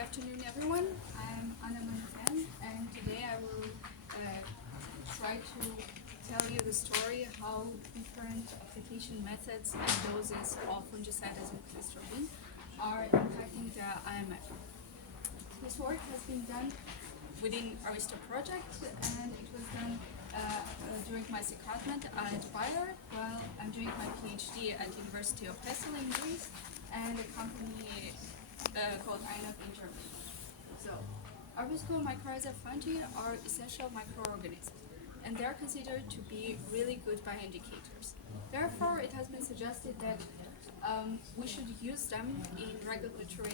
afternoon, everyone. I'm Anna Manifan, and today I will try to tell you the story how different application methods and doses of fungicide azoxystrobin are impacting the IMF. This work has been done within Aristo project, and it was done during my secondment at Bayer while I'm doing my PhD at University of Hesse in Greece and a company called INAF in Germany. So, Arbusco mycorrhizae fungi are essential microorganisms, and they're considered to be really good bioindicators. Therefore, it has been suggested that we should use them in regulatory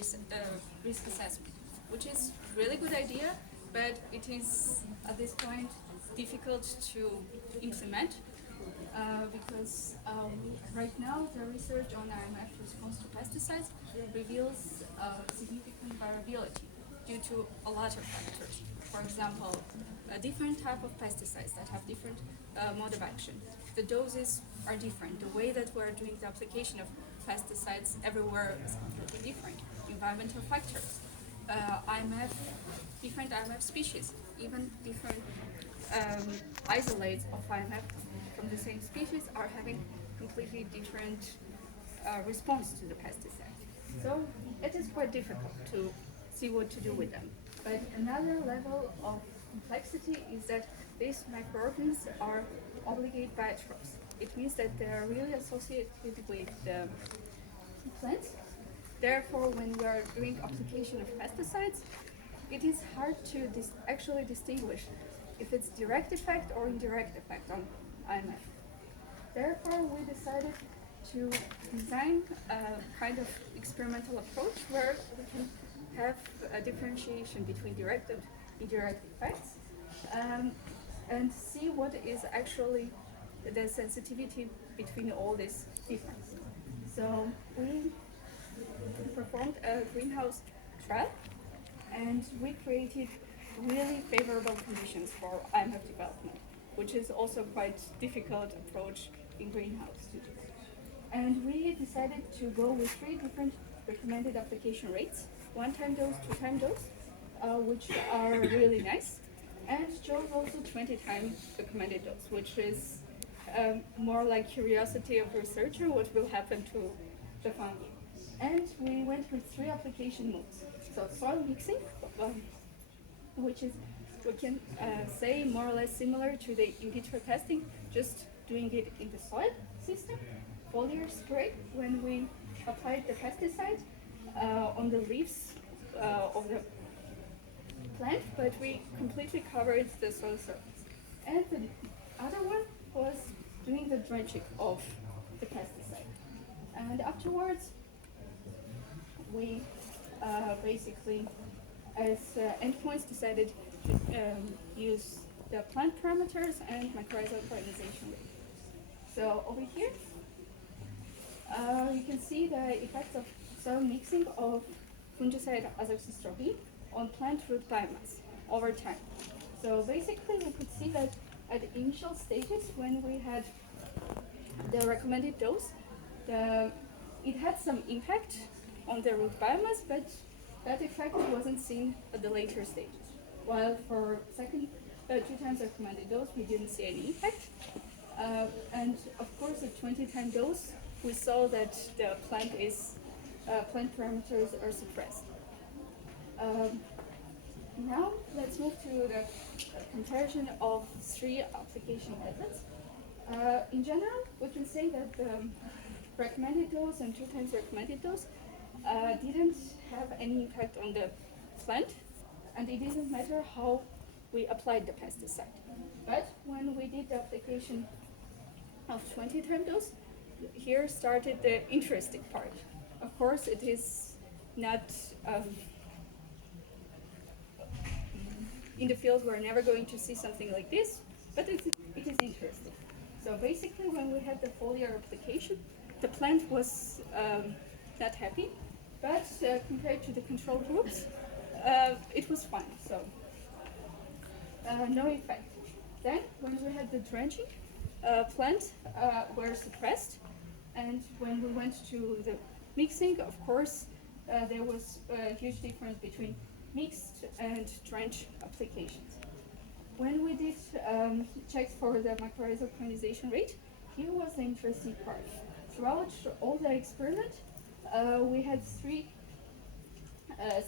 risk assessment, which is really good idea, but it is at this point difficult to implement because right now the research on IMF response to pesticides reveals significant variability due to a lot of factors. For example, a different type of pesticides that have different mode of action. The doses are different. The way that we're doing the application of pesticides everywhere is completely different. Environmental factors, different IMF species, even different isolates of IMF from the same species are having completely different response to the pesticide. So it is quite difficult to see what to do with them. But another level of complexity is that these microorganisms are obligate biotrophs. It means that they are really associated with the plants. Therefore, when we are doing application of pesticides, it is hard to actually distinguish if it's direct effect or indirect effect on IMF. Therefore, we decided to design a kind of experimental approach where we can have a differentiation between direct and indirect effects and see what is actually the sensitivity between all these differences. So we performed a greenhouse trial and we created really favorable conditions for IMF development, which is also quite difficult approach in greenhouse to do. And we decided to go with 3 different recommended application rates, 1-time dose, 2-time dose, which are really nice, and chose also 20-time recommended dose, which is more like curiosity of researcher, what will happen to the fungi. And we went with 3 application modes. So soil mixing, which is, we can say, more or less similar to the in vitro testing, just doing it in the soil system. Foliar spray, when we applied the pesticide on the leaves of the plant, but we completely covered the soil surface. And the other one was doing the drenching of the pesticide. And afterwards, we basically, as endpoints, decided to use the plant parameters and mycorrhizal colonization rate. So over here, you can see the effects of soil mixing of fungicide azoxystrobin on plant root biomass over time. So basically, we could see that at the initial stages, when we had the recommended dose, it had some impact on the root biomass, but that effect wasn't seen at the later stages. While for 2 times recommended dose, we didn't see any effect. And of course, at 20-time dose, we saw that the plant parameters are suppressed. Now let's move to the comparison of 3 application methods. In general, we can say that the recommended dose and 2 times recommended dose didn't have any impact on the plant, and it didn't matter how we applied the pesticide. But when we did the application of 20-time dose, here started the interesting part. Of course, it is not in the field, we're never going to see something like this, but it is interesting. So basically, when we had the foliar application, the plant was not happy, but compared to the control groups, it was fine. So no effect. Then, when we had the drenching, plants were suppressed, and when we went to the mixing, of course, there was a huge difference between mixed and drench applications. When we did checks for the mycorrhizal colonization rate, here was the interesting part. Throughout all the experiment, we had three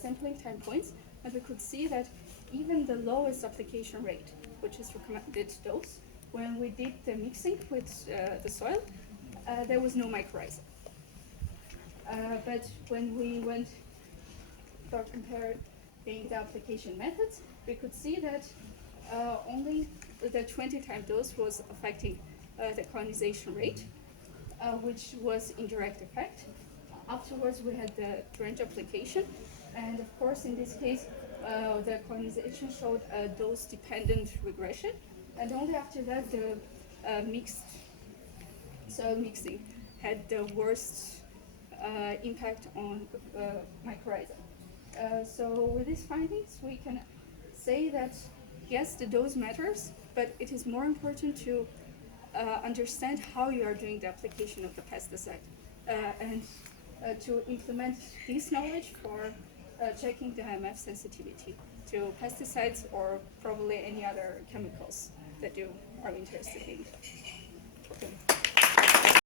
sampling time points, and we could see that even the lowest application rate, which is recommended dose, when we did the mixing with the soil, there was no mycorrhiza. But when we went for comparing the application methods, we could see that only the 20-time dose was affecting the colonization rate, which was indirect effect. Afterwards, we had the drench application, and of course, in this case, the colonization showed a dose-dependent regression, and only after that, the mixed soil mixing had the worst impact on mycorrhiza. So with these findings, we can say that yes, the dose matters, but it is more important to understand how you are doing the application of the pesticide and to implement this knowledge for checking the IMF sensitivity to pesticides or probably any other chemicals that you are interested in. Okay.